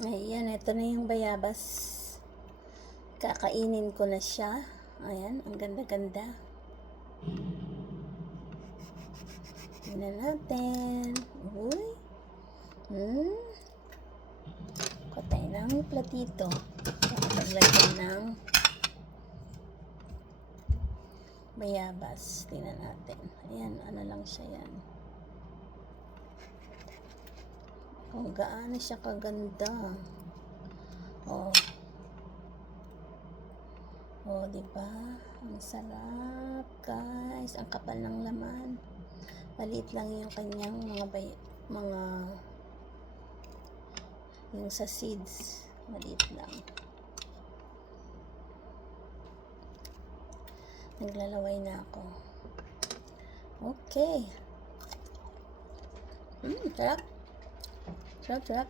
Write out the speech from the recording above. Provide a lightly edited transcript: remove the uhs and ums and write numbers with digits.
Ayan, ito na yung bayabas. Kakainin ko na siya. Ayan, ang ganda-ganda. Tingnan natin. Uy. Patay ng platito. Paglagyan ng bayabas. Tingnan natin. Ayan, ano lang siya yan. Kung gaano siya kaganda. Oh. Oh, diba? Ang sarap, guys. Ang kapal ng laman. Maliit lang yung kanyang mga yung sa seeds. Maliit lang. Naglalaway na ako. Okay. Sarap. Sarap.